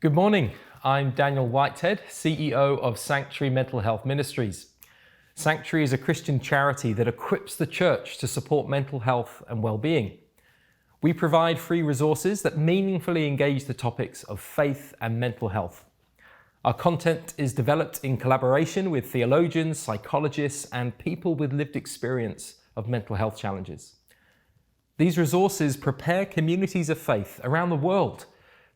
Good morning. I'm Daniel Whitehead, CEO of Sanctuary Mental Health Ministries. Sanctuary is a Christian charity that equips the church to support mental health and well-being. We provide free resources that meaningfully engage the topics of faith and mental health. Our content is developed in collaboration with theologians, psychologists, and people with lived experience of mental health challenges. These resources prepare communities of faith around the world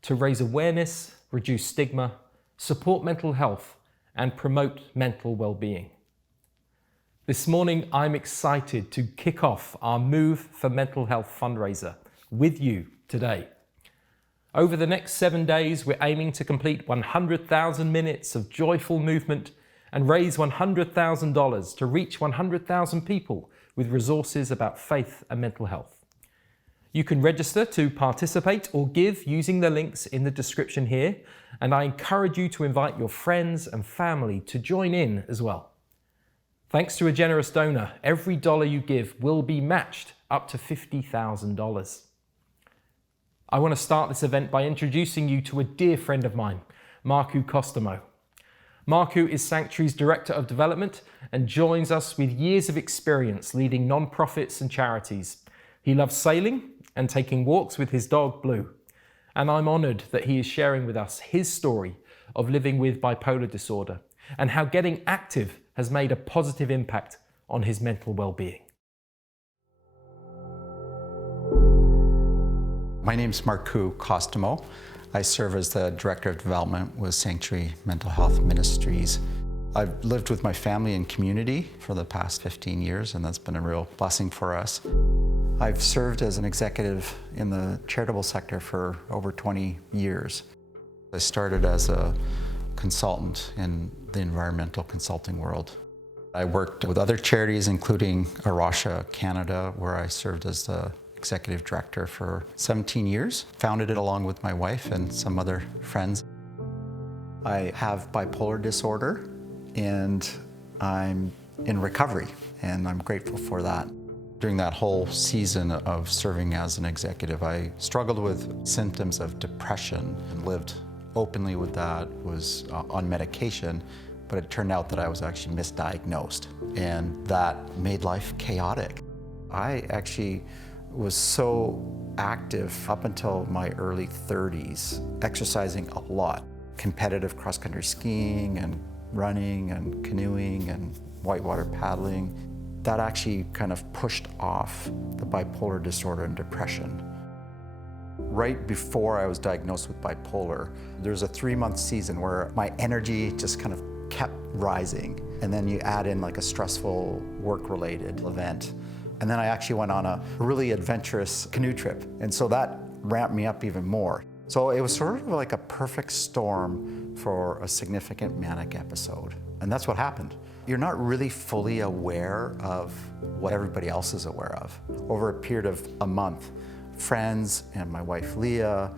to raise awareness, reduce stigma, support mental health, and promote mental well-being. This morning, I'm excited to kick off our Move for Mental Health fundraiser with you today. Over the next 7 days, we're aiming to complete 100,000 minutes of joyful movement and raise $100,000 to reach 100,000 people with resources about faith and mental health. You can register to participate or give using the links in the description here, and I encourage you to invite your friends and family to join in as well. Thanks to a generous donor, every dollar you give will be matched up to $50,000. I want to start this event by introducing you to a dear friend of mine, Maku. Maku is Sanctuary's Director of Development and joins us with years of experience leading non-profits and charities. He loves sailing and taking walks with his dog, Blue. And I'm honoured that he is sharing with us his story of living with bipolar disorder and how getting active has made a positive impact on his mental well-being. My name is Maku. I serve as the Director of Development with Sanctuary Mental Health Ministries. I've lived with my family and community for the past 15 years, and that's been a real blessing for us. I've served as an executive in the charitable sector for over 20 years. I started as a consultant in the environmental consulting world. I worked with other charities, including Arasha Canada, where I served as the executive director for 17 years, founded it along with my wife and some other friends. I have bipolar disorder, and I'm in recovery, and I'm grateful for that. During that whole season of serving as an executive, I struggled with symptoms of depression and lived openly with that, was on medication, but it turned out that I was actually misdiagnosed, and that made life chaotic. I actually was so active up until my early 30s, exercising a lot, competitive cross-country skiing and running and canoeing and whitewater paddling. That actually kind of pushed off the bipolar disorder and depression. Right before I was diagnosed with bipolar, there was a 3-month season where my energy just kind of kept rising. And then you add in like a stressful work-related event. And then I actually went on a really adventurous canoe trip. And so that ramped me up even more. So it was sort of like a perfect storm for a significant manic episode. And that's what happened. You're not really fully aware of what everybody else is aware of. Over a period of a month, friends and my wife Leah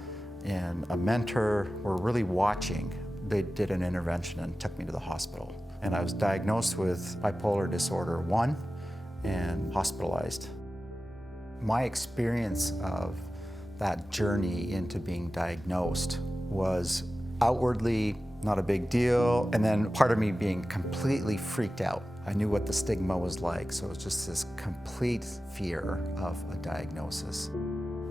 and a mentor were really watching. They did an intervention and took me to the hospital. And I was diagnosed with bipolar disorder 1 and hospitalized. My experience of that journey into being diagnosed was outwardly not a big deal, and then part of me being completely freaked out. I knew what the stigma was like, so it was just this complete fear of a diagnosis.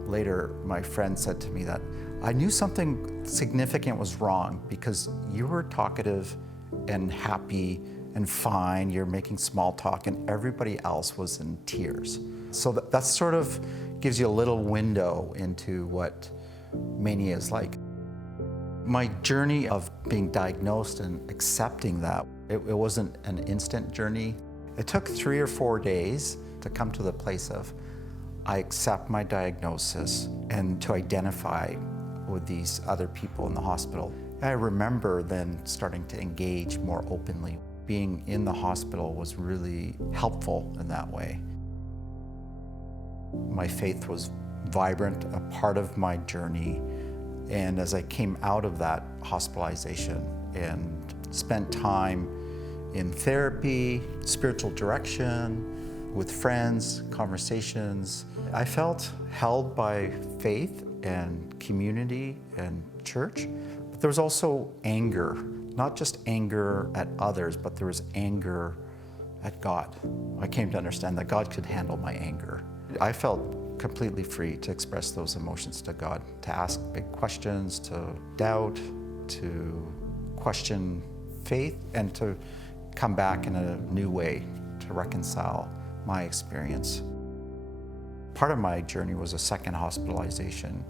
Later, my friend said to me that I knew something significant was wrong because you were talkative and happy and fine, you're making small talk, and everybody else was in tears. So that sort of gives you a little window into what mania is like. My journey of being diagnosed and accepting that, it wasn't an instant journey. It took 3 or 4 days to come to the place of, I accept my diagnosis, and to identify with these other people in the hospital. I remember then starting to engage more openly. Being in the hospital was really helpful in that way. My faith was vibrant, a part of my journey. And as I came out of that hospitalization and spent time in therapy, spiritual direction, with friends, conversations, I felt held by faith and community and church. But There was also anger, not just anger at others, but there was anger at God. I came to understand that God could handle my anger. I felt completely free to express those emotions to God, to ask big questions, to doubt, to question faith, and to come back in a new way to reconcile my experience. Part of my journey was a second hospitalization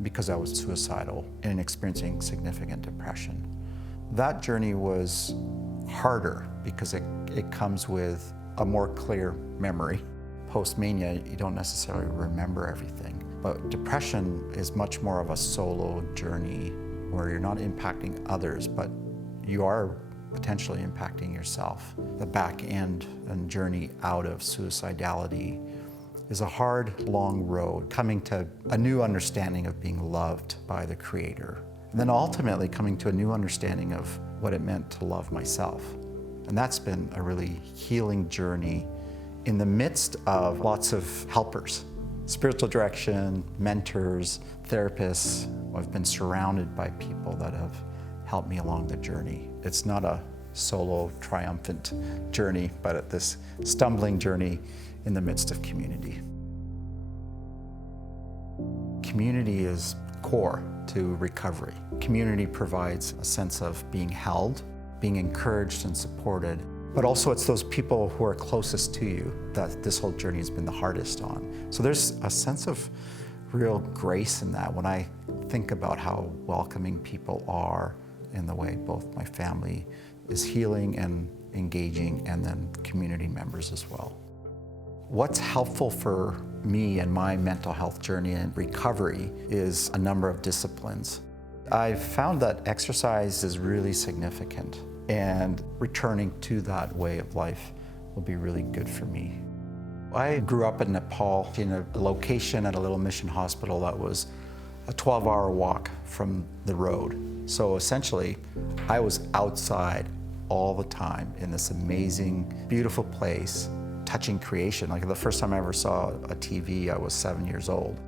because I was suicidal and experiencing significant depression. That journey was harder because it comes with a more clear memory. Post-mania, you don't necessarily remember everything, but depression is much more of a solo journey where you're not impacting others, but you are potentially impacting yourself. The back end and journey out of suicidality is a hard, long road, coming to a new understanding of being loved by the Creator. And then ultimately coming to a new understanding of what it meant to love myself. And that's been a really healing journey in the midst of lots of helpers, spiritual direction, mentors, therapists. I've been surrounded by people that have helped me along the journey. It's not a solo, triumphant journey, but this stumbling journey in the midst of community. Community is core to recovery. Community provides a sense of being held, being encouraged and supported, but also it's those people who are closest to you that this whole journey has been the hardest on. So there's a sense of real grace in that when I think about how welcoming people are in the way both my family is healing and engaging, and then community members as well. What's helpful for me and my mental health journey and recovery is a number of disciplines. I've found that exercise is really significant, and returning to that way of life will be really good for me. I grew up in Nepal in a location at a little mission hospital that was a 12-hour walk from the road. So essentially, I was outside all the time in this amazing, beautiful place, touching creation. Like the first time I ever saw a TV, I was 7 years old.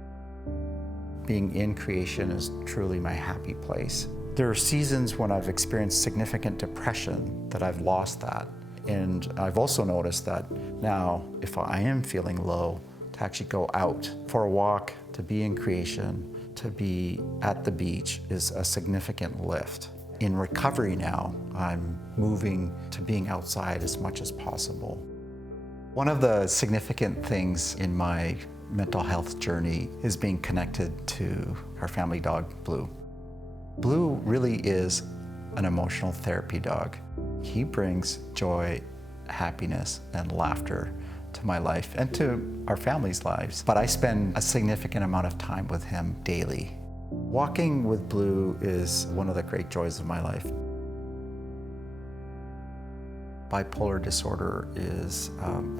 Being in creation is truly my happy place. There are seasons when I've experienced significant depression that I've lost that. And I've also noticed that now, if I am feeling low, to actually go out for a walk, to be in creation, to be at the beach is a significant lift. In recovery now, I'm moving to being outside as much as possible. One of the significant things in my mental health journey is being connected to our family dog, Blue. Blue really is an emotional therapy dog. He brings joy, happiness, and laughter to my life and to our family's lives. But I spend a significant amount of time with him daily. Walking with Blue is one of the great joys of my life. Bipolar disorder is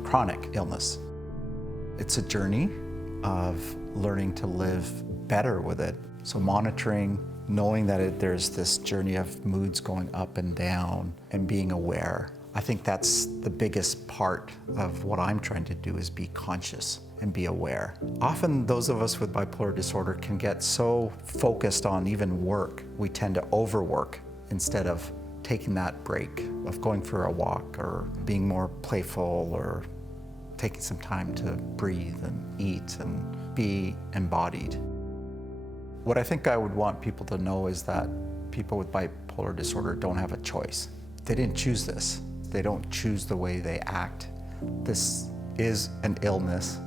chronic illness. It's a journey of learning to live better with it. So monitoring, knowing that there's this journey of moods going up and down and being aware. I think that's the biggest part of what I'm trying to do is be conscious and be aware. Often those of us with bipolar disorder can get so focused on even work, we tend to overwork instead of taking that break of going for a walk or being more playful or taking some time to breathe and eat and be embodied. What I think I would want people to know is that people with bipolar disorder don't have a choice. They didn't choose this. They don't choose the way they act. This is an illness.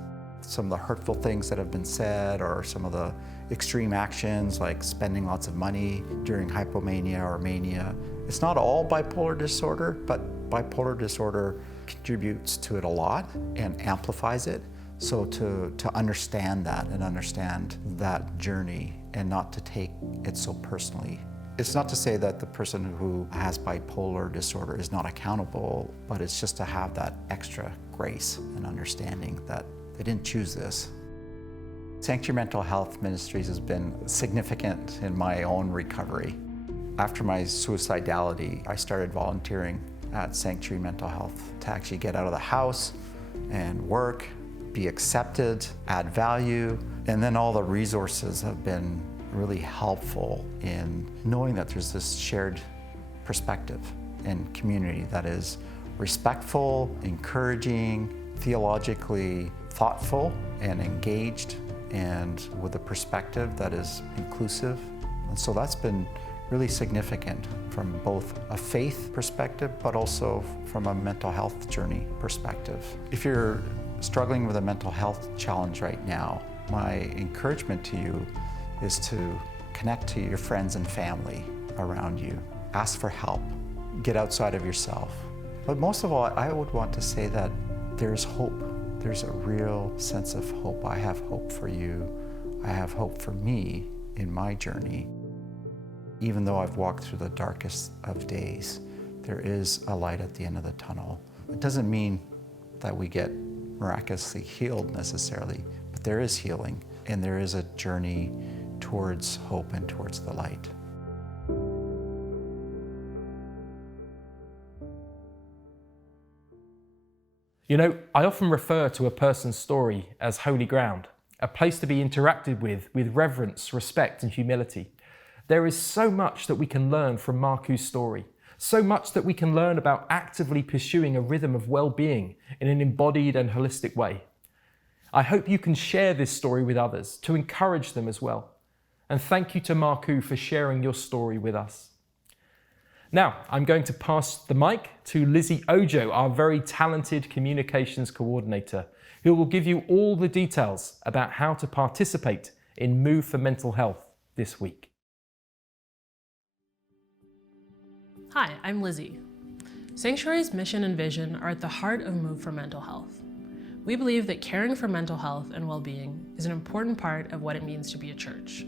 Some of the hurtful things that have been said or some of the extreme actions like spending lots of money during hypomania or mania. It's not all bipolar disorder, but bipolar disorder contributes to it a lot and amplifies it. So to understand that and understand that journey and not to take it so personally. It's not to say that the person who has bipolar disorder is not accountable, but it's just to have that extra grace and understanding that they didn't choose this. Sanctuary Mental Health Ministries has been significant in my own recovery. After my suicidality, I started volunteering at Sanctuary Mental Health to actually get out of the house and work, be accepted, add value, and then all the resources have been really helpful in knowing that there's this shared perspective and community that is respectful, encouraging, theologically thoughtful and engaged, and with a perspective that is inclusive. And so that's been really significant from both a faith perspective, but also from a mental health journey perspective. If you're struggling with a mental health challenge right now, my encouragement to you is to connect to your friends and family around you. Ask for help. Get outside of yourself. But most of all, I would want to say that there's hope. There's a real sense of hope. I have hope for you. I have hope for me in my journey. Even though I've walked through the darkest of days, there is a light at the end of the tunnel. It doesn't mean that we get miraculously healed necessarily, but there is healing, and there is a journey towards hope and towards the light. You know, I often refer to a person's story as holy ground, a place to be interacted with reverence, respect, and humility. There is so much that we can learn from Maku's story, so much that we can learn about actively pursuing a rhythm of well-being in an embodied and holistic way. I hope you can share this story with others to encourage them as well. And thank you to Maku for sharing your story with us. Now, I'm going to pass the mic to Lizzie Ojo, our very talented communications coordinator, who will give you all the details about how to participate in Move for Mental Health this week. Hi, I'm Lizzie. Sanctuary's mission and vision are at the heart of Move for Mental Health. We believe that caring for mental health and well-being is an important part of what it means to be a church.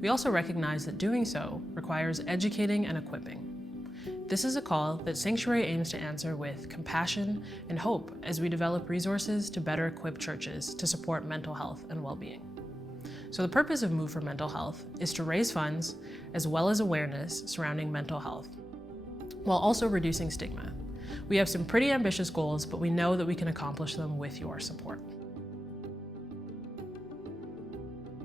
We also recognize that doing so requires educating and equipping. This is a call that Sanctuary aims to answer with compassion and hope as we develop resources to better equip churches to support mental health and well-being. So the purpose of Move for Mental Health is to raise funds as well as awareness surrounding mental health, while also reducing stigma. We have some pretty ambitious goals, but we know that we can accomplish them with your support.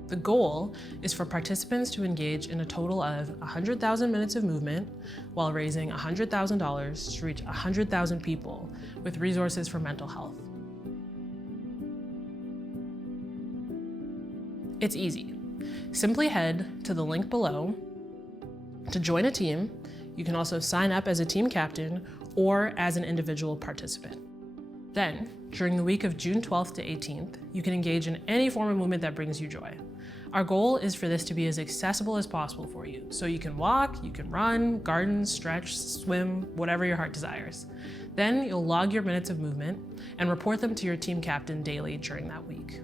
The goal is for participants to engage in a total of 100,000 minutes of movement while raising $100,000 to reach 100,000 people with resources for mental health. It's easy. Simply head to the link below to join a team. You can also sign up as a team captain or as an individual participant. Then, during the week of June 12th to 18th, you can engage in any form of movement that brings you joy. Our goal is for this to be as accessible as possible for you, so you can walk, you can run, garden, stretch, swim, whatever your heart desires. Then you'll log your minutes of movement and report them to your team captain daily during that week.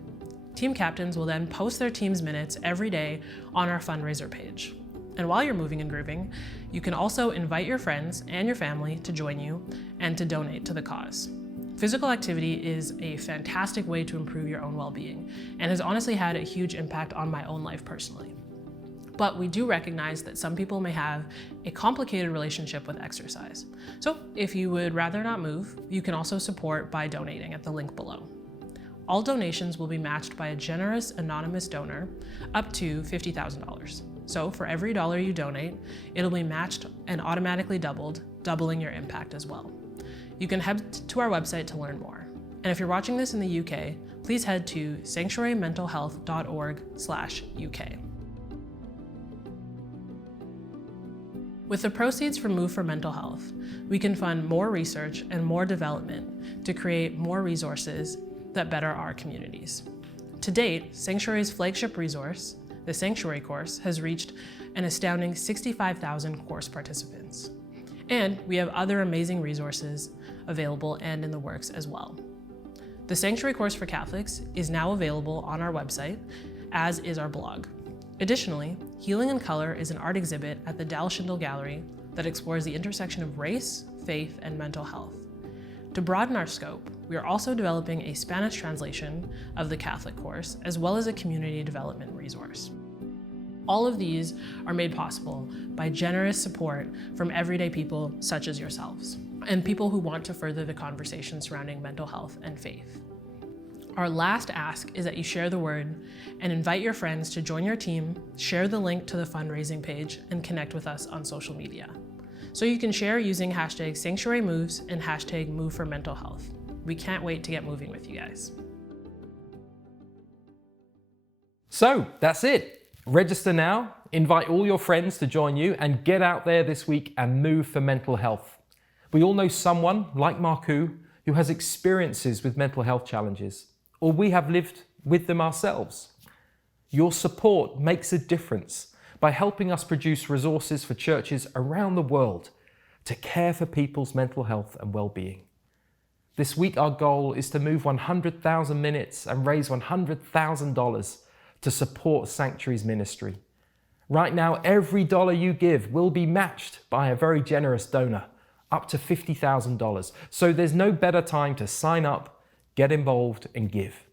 Team captains will then post their team's minutes every day on our fundraiser page. And while you're moving and grooving, you can also invite your friends and your family to join you and to donate to the cause. Physical activity is a fantastic way to improve your own well-being and has honestly had a huge impact on my own life personally. But we do recognize that some people may have a complicated relationship with exercise. So if you would rather not move, you can also support by donating at the link below. All donations will be matched by a generous anonymous donor up to $50,000. So for every dollar you donate, it'll be matched and automatically doubled, doubling your impact as well. You can head to our website to learn more. And if you're watching this in the UK, please head to sanctuarymentalhealth.org/UK. With the proceeds from Move for Mental Health, we can fund more research and more development to create more resources that better our communities. To date, Sanctuary's flagship resource, the Sanctuary course, has reached an astounding 65,000 course participants. And we have other amazing resources available and in the works as well. The Sanctuary course for Catholics is now available on our website, as is our blog. Additionally, Healing in Color is an art exhibit at the Dalshindle Gallery that explores the intersection of race, faith, and mental health. To broaden our scope, we are also developing a Spanish translation of the Catholic course, as well as a community development resource. All of these are made possible by generous support from everyday people such as yourselves, and people who want to further the conversation surrounding mental health and faith. Our last ask is that you share the word and invite your friends to join your team, share the link to the fundraising page, and connect with us on social media. So you can share using hashtag Sanctuary Moves and hashtag Move for Mental Health. We can't wait to get moving with you guys. So that's it. Register now, invite all your friends to join you, and get out there this week and move for mental health. We all know someone, like Maku, who has experiences with mental health challenges, or we have lived with them ourselves. Your support makes a difference by helping us produce resources for churches around the world to care for people's mental health and well-being. This week, our goal is to move 100,000 minutes and raise $100,000 to support Sanctuary's ministry. Right now, every dollar you give will be matched by a very generous donor, up to $50,000. So there's no better time to sign up, get involved, and give.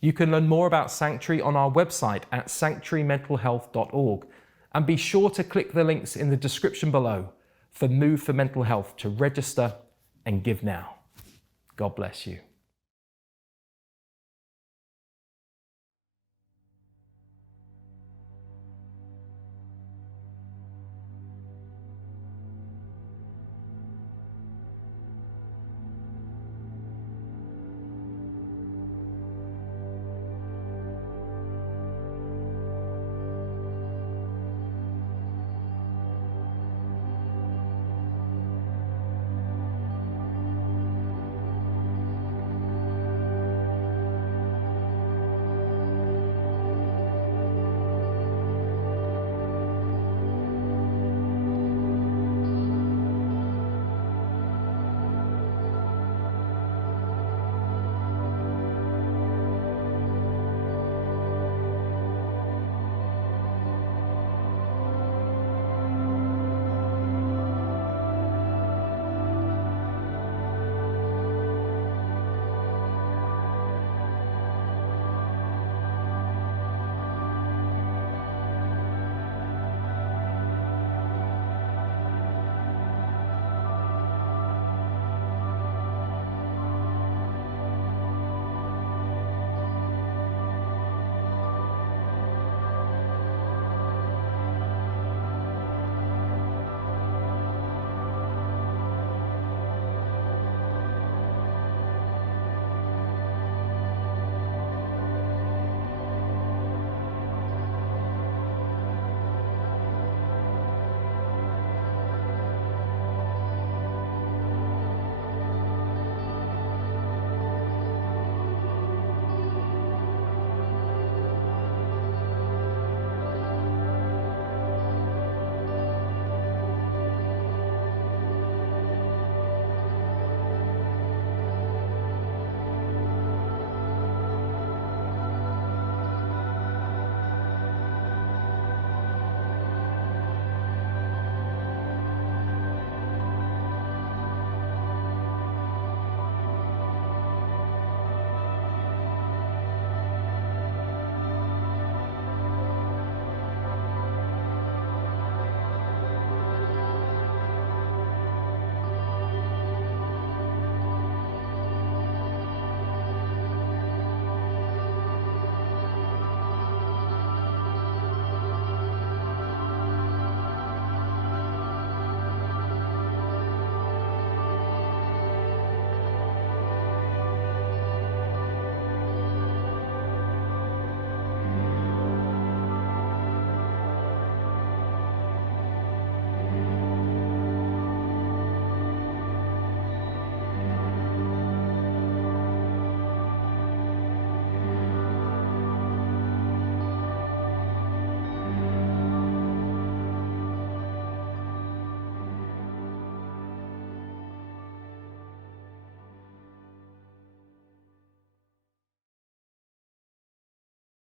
You can learn more about Sanctuary on our website at sanctuarymentalhealth.org, and be sure to click the links in the description below for Move for Mental Health to register and give now. God bless you.